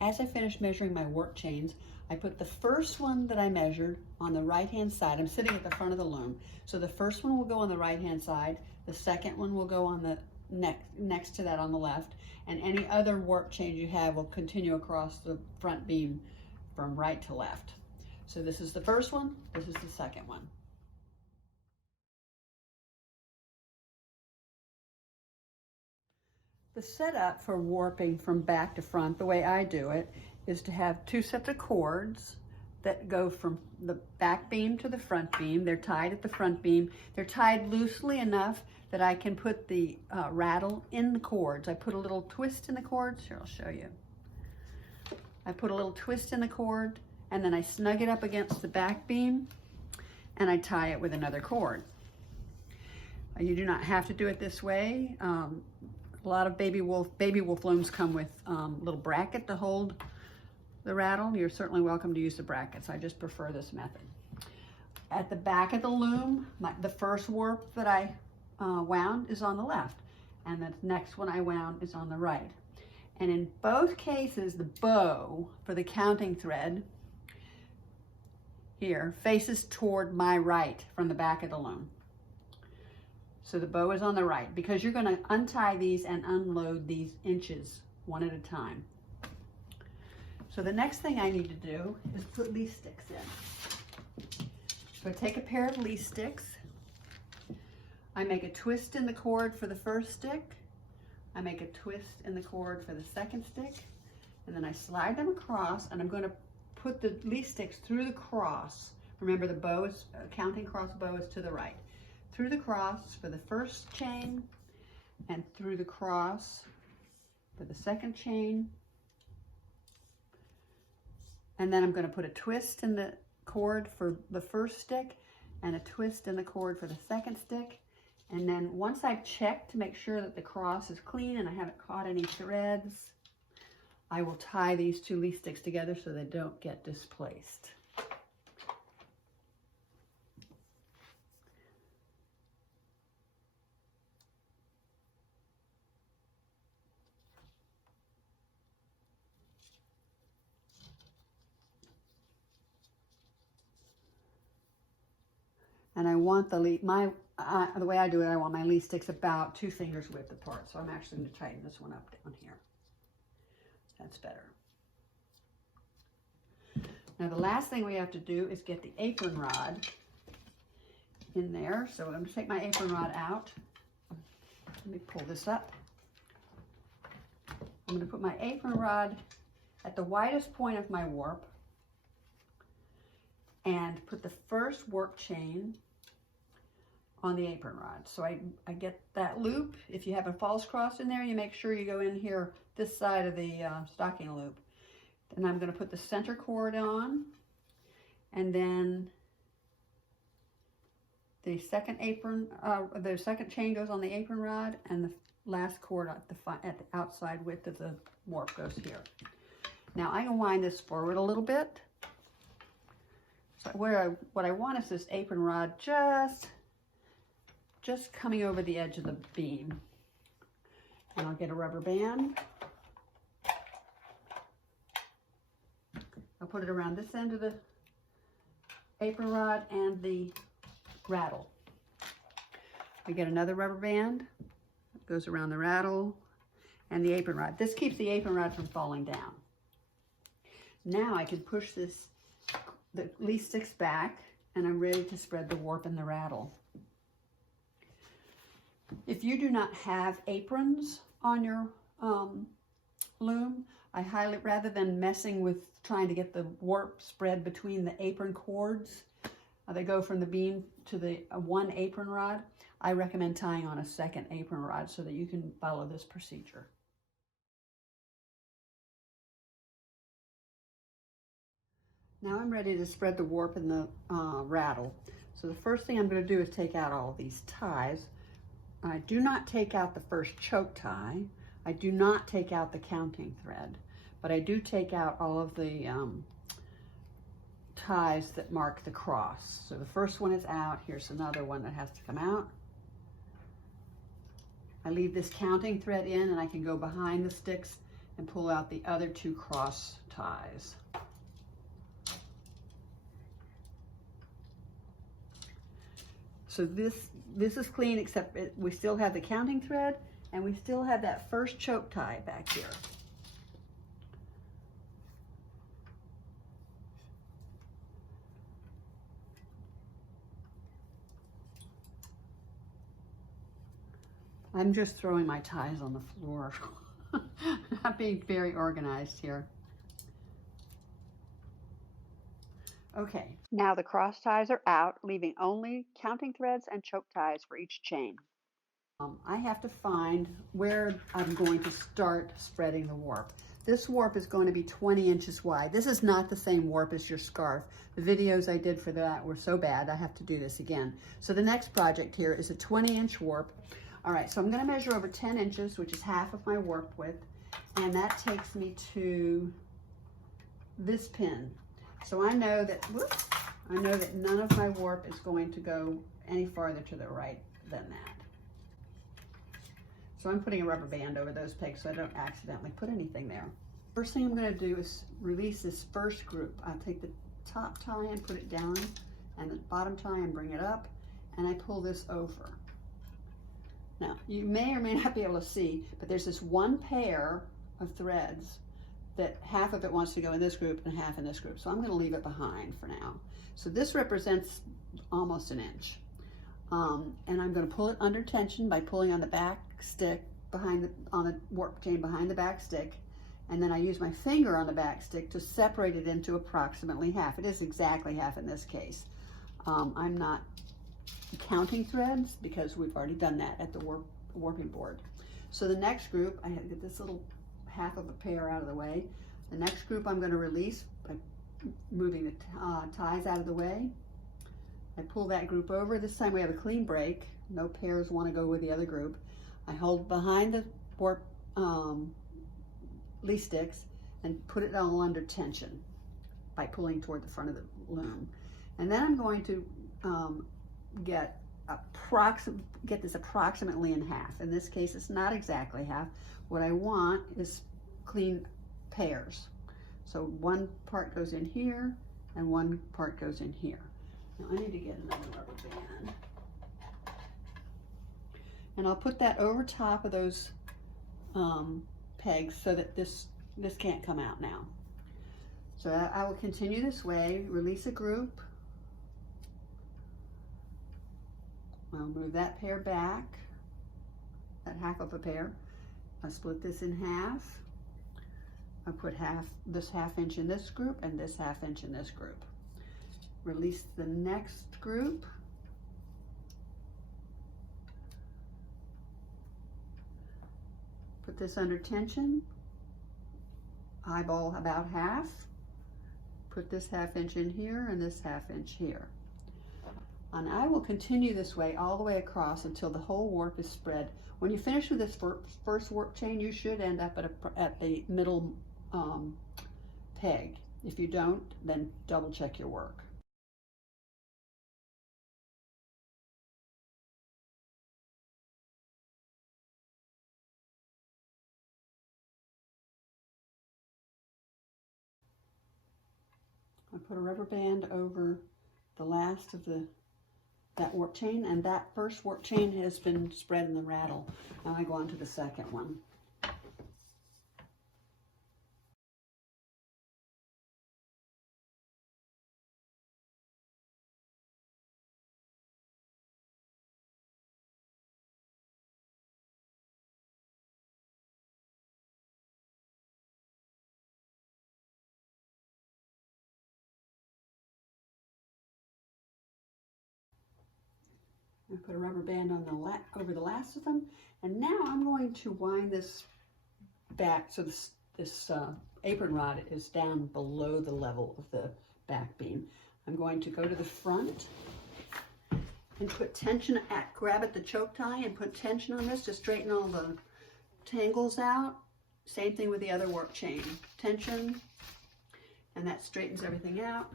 As I finish measuring my work chains, I put the first one that I measured on the right-hand side. I'm sitting at the front of the loom. So the first one will go on the right-hand side. The second one will go on the next to that on the left. And any other work chain you have will continue across the front beam from right to left. So this is the first one, this is the second one. The setup for warping from back to front, the way I do it, is to have two sets of cords that go from the back beam to the front beam. They're tied at the front beam. They're tied loosely enough that I can put the raddle in the cords. I put a little twist in the cords. Here, I'll show you. I put a little twist in the cord, and then I snug it up against the back beam, and I tie it with another cord. You do not have to do it this way. A lot of baby wolf looms come with a little bracket to hold the raddle. You're certainly welcome to use the brackets. I just prefer this method. At the back of the loom, the first warp that I wound is on the left, and the next one I wound is on the right. And in both cases, the bow for the counting thread here faces toward my right from the back of the loom. So the bow is on the right, because you're going to untie these and unload these inches one at a time. So the next thing I need to do is put leaf sticks in. So I take a pair of leaf sticks. I make a twist in the cord for the first stick. I make a twist in the cord for the second stick. And then I slide them across, and I'm going to put the leaf sticks through the cross. Remember, the bow is, counting cross bow is to the right. Through the cross for the first chain, and through the cross for the second chain. And then I'm going to put a twist in the cord for the first stick and a twist in the cord for the second stick. And then once I've checked to make sure that the cross is clean and I haven't caught any threads, I will tie these two leaf sticks together so they don't get displaced. And I want the way I do it, I want my leaf sticks about 2 fingers width apart. So I'm actually going to tighten this one up down here. That's better. Now the last thing we have to do is get the apron rod in there. So I'm going to take my apron rod out. Let me pull this up. I'm going to put my apron rod at the widest point of my warp and put the first work chain on the apron rod. So I get that loop. If you have a false cross in there, you make sure you go in here, this side of the stocking loop. And I'm going to put the center cord on, and then the second chain goes on the apron rod, and the last cord at the outside width of the warp goes here. Now I can wind this forward a little bit. So what I want is this apron rod just coming over the edge of the beam. And I'll get a rubber band. I'll put it around this end of the apron rod and the raddle. I get another rubber band. It goes around the raddle and the apron rod. This keeps the apron rod from falling down. Now I can push the leaf sticks back, and I'm ready to spread the warp and the raddle. If you do not have aprons on your loom, rather than messing with trying to get the warp spread between the apron cords, they go from the beam to the one apron rod, I recommend tying on a second apron rod so that you can follow this procedure. Now I'm ready to spread the warp and the raddle. So the first thing I'm going to do is take out all these ties. I do not take out the first choke tie. I do not take out the counting thread, but I do take out all of the ties that mark the cross. So the first one is out. Here's another one that has to come out. I leave this counting thread in, and I can go behind the sticks and pull out the other 2 cross ties. So this is clean, except we still have the counting thread and we still have that first choke tie back here. I'm just throwing my ties on the floor. Not being very organized here. Okay, now the cross ties are out, leaving only counting threads and choke ties for each chain. I have to find where I'm going to start spreading the warp. This warp is going to be 20 inches wide. This is not the same warp as your scarf. The videos I did for that were so bad, I have to do this again. So the next project here is a 20-inch warp. All right, so I'm going to measure over 10 inches, which is half of my warp width, and that takes me to this pin. So I know that, whoops, I know that none of my warp is going to go any farther to the right than that. So I'm putting a rubber band over those pegs so I don't accidentally put anything there. First thing I'm going to do is release this first group. I'll take the top tie and put it down, and the bottom tie and bring it up, and I pull this over. Now, you may or may not be able to see, but there's this one pair of threads that half of it wants to go in this group and half in this group. So I'm going to leave it behind for now. So this represents almost an inch. And I'm going to pull it under tension by pulling on the back stick on the warp chain behind the back stick. And then I use my finger on the back stick to separate it into approximately half. It is exactly half in this case. I'm not counting threads because we've already done that at the warping board. So the next group, I have to get this little half of a pair out of the way. The next group I'm going to release by moving the ties out of the way. I pull that group over. This time we have a clean break. No pairs want to go with the other group. I hold behind the warp lee sticks and put it all under tension by pulling toward the front of the loom. And then I'm going to get this approximately in half. In this case, it's not exactly half. What I want is clean pairs. So one part goes in here and one part goes in here. Now I need to get another rubber band. And I'll put that over top of those pegs so that this can't come out now. So I will continue this way, release a group. I'll move that pair back, that half of a pair. I'll split this in half. I'll put this half inch in this group and this half inch in this group. Release the next group. Put this under tension. Eyeball about half. Put this half inch in here and this half inch here. And I will continue this way all the way across until the whole warp is spread. When you finish with this first warp chain, you should end up at the middle peg. If you don't, then double check your work. I put a rubber band over the last of that warp chain, and that first warp chain has been spread in the raddle. Now I go on to the second one. I put a rubber band on over the last of them, and now I'm going to wind this back so this apron rod is down below the level of the back beam. I'm going to go to the front and put tension grab at the choke tie and put tension on this to straighten all the tangles out. Same thing with the other warp chain. Tension, and that straightens everything out.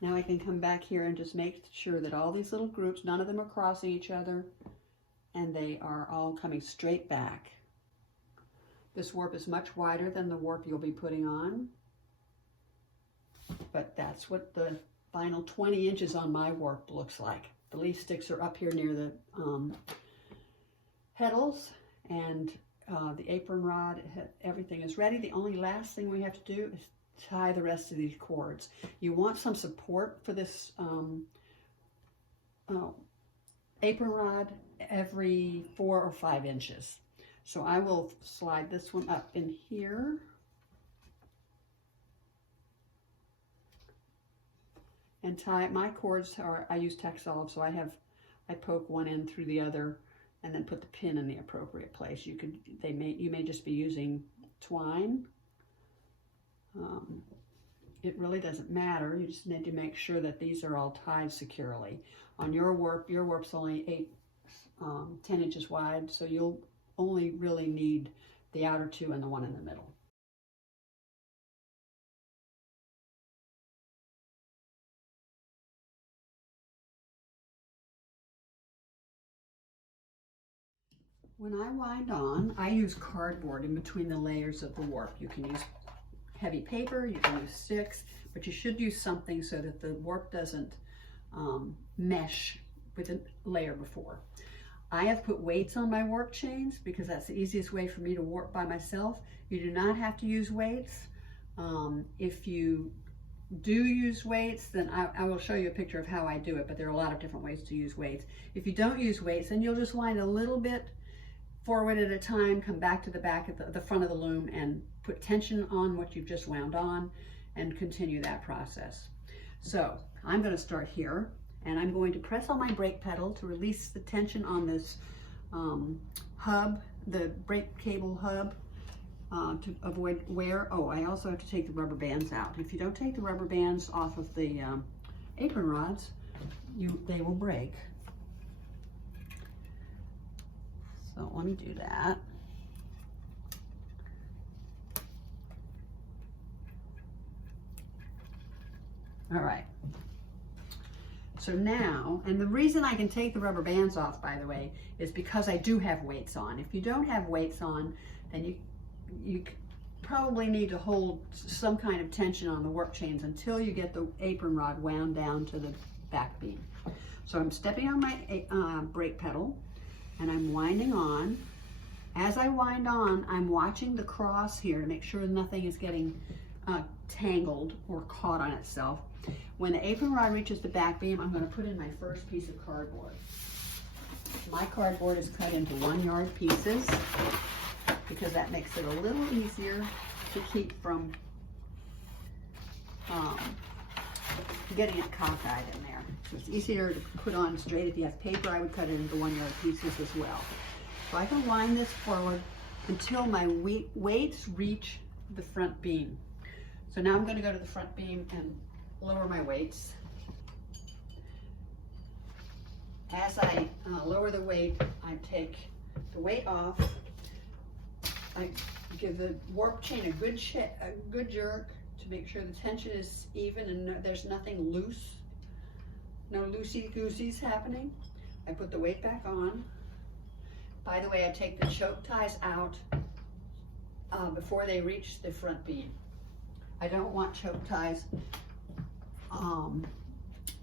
Now I can come back here and just make sure that all these little groups, none of them are crossing each other, and they are all coming straight back. This warp is much wider than the warp you'll be putting on, but that's what the final 20 inches on my warp looks like. The leaf sticks are up here near the heddles, and the apron rod, everything is ready. The only last thing we have to do is tie the rest of these cords. You want some support for this apron rod every 4 or 5 inches. So I will slide this one up in here. And tie my cords are, I use Texolid, so I poke one end through the other and then put the pin in the appropriate place. You may just be using twine. It really doesn't matter. You just need to make sure that these are all tied securely. On your warp's only 10 inches wide, so you'll only really need the outer 2 and the one in the middle. When I wind on, I use cardboard in between the layers of the warp. You can use heavy paper, you can use sticks, but you should use something so that the warp doesn't mesh with a layer before. I have put weights on my warp chains because that's the easiest way for me to warp by myself. You do not have to use weights. If you do use weights, then I will show you a picture of how I do it, but there are a lot of different ways to use weights. If you don't use weights, then you'll just wind a little bit forward at a time, come back to the back at the front of the loom and put tension on what you've just wound on and continue that process. So I'm going to start here, and I'm going to press on my brake pedal to release the tension on this hub, the brake cable hub, to avoid wear. Oh, I also have to take the rubber bands out. If you don't take the rubber bands off of the apron rods, they will break. So let me do that. All right. So now, and the reason I can take the rubber bands off, by the way, is because I do have weights on. If you don't have weights on, then you probably need to hold some kind of tension on the warp chains until you get the apron rod wound down to the back beam. So I'm stepping on my brake pedal, and I'm winding on. As I wind on, I'm watching the cross here to make sure nothing is getting tangled or caught on itself. When the apron rod reaches the back beam, I'm going to put in my first piece of cardboard. My cardboard is cut into 1-yard pieces because that makes it a little easier to keep from getting it cockeyed in there. So it's easier to put on straight. If you have paper, I would cut it into 1-yard pieces as well. So I can wind this forward until my weights reach the front beam. So now I'm going to go to the front beam and lower my weights. As I lower the weight, I take the weight off. I give the warp chain a good jerk to make sure the tension is even and there's nothing loose, no loosey-gooseys happening. I put the weight back on. By the way, I take the choke ties out before they reach the front beam. I don't want choke ties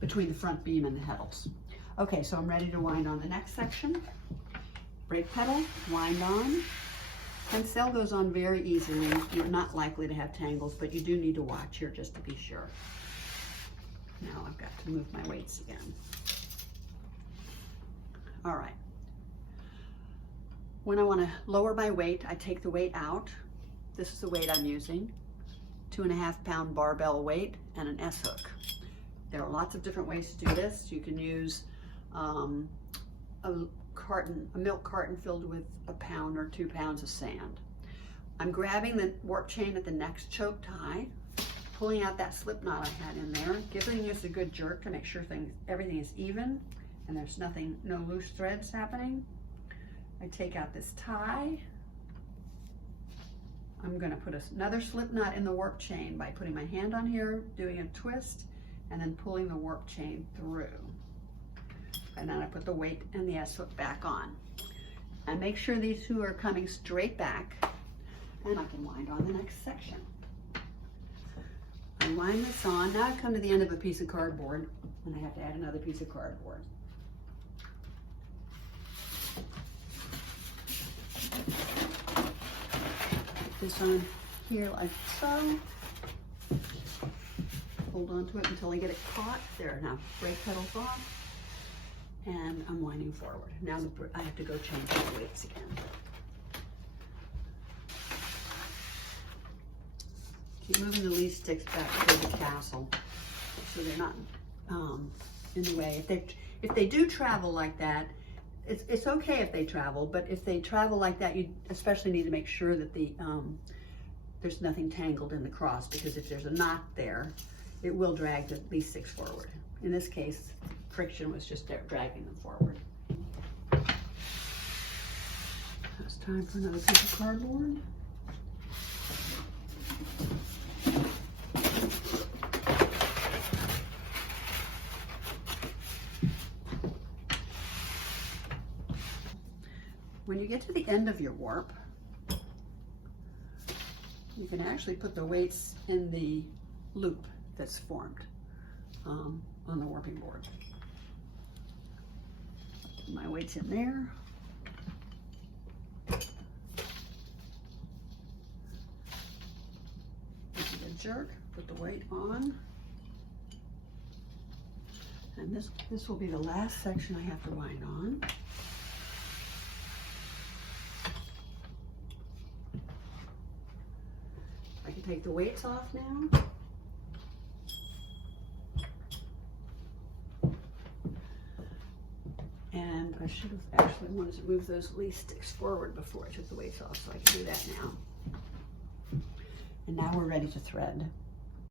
between the front beam and the heddles. Okay, so I'm ready to wind on the next section. Brake pedal, wind on. Tencel goes on very easily. You're not likely to have tangles, but you do need to watch here just to be sure. Now I've got to move my weights again. All right. When I want to lower my weight, I take the weight out. This is the weight I'm using. 2.5-pound barbell weight and an S-hook. There are lots of different ways to do this. You can use a milk carton filled with 1 pound or 2 pounds of sand. I'm grabbing the warp chain at the next choke tie, pulling out that slip knot I had in there, giving this a good jerk to make sure everything is even and there's no loose threads happening. I take out this tie. I'm going to put another slip knot in the warp chain by putting my hand on here, doing a twist, and then pulling the warp chain through. And then I put the weight and the S-hook back on. And make sure these two are coming straight back. And I can wind on the next section. I wind this on. Now I've come to the end of a piece of cardboard, and I have to add another piece of cardboard. Put this on here like so. Hold on to it until I get it caught. There, now brake pedals off. And I'm winding forward. Now I have to go change the weights again. Keep moving the lead sticks back to the castle so they're not in the way. If they do travel like that, it's okay if they travel, but if they travel like that, you especially need to make sure that there's nothing tangled in the cross, because if there's a knot there, it will drag the lead sticks forward. In this case, friction was just dragging them forward. It's time for another piece of cardboard. When you get to the end of your warp, you can actually put the weights in the loop that's formed on the warping board. My weight's in there. Give it a jerk, put the weight on. And this will be the last section I have to wind on. I can take the weights off now. And I should have actually wanted to move those lead sticks forward before I took the weights off, so I can do that now. And now we're ready to thread.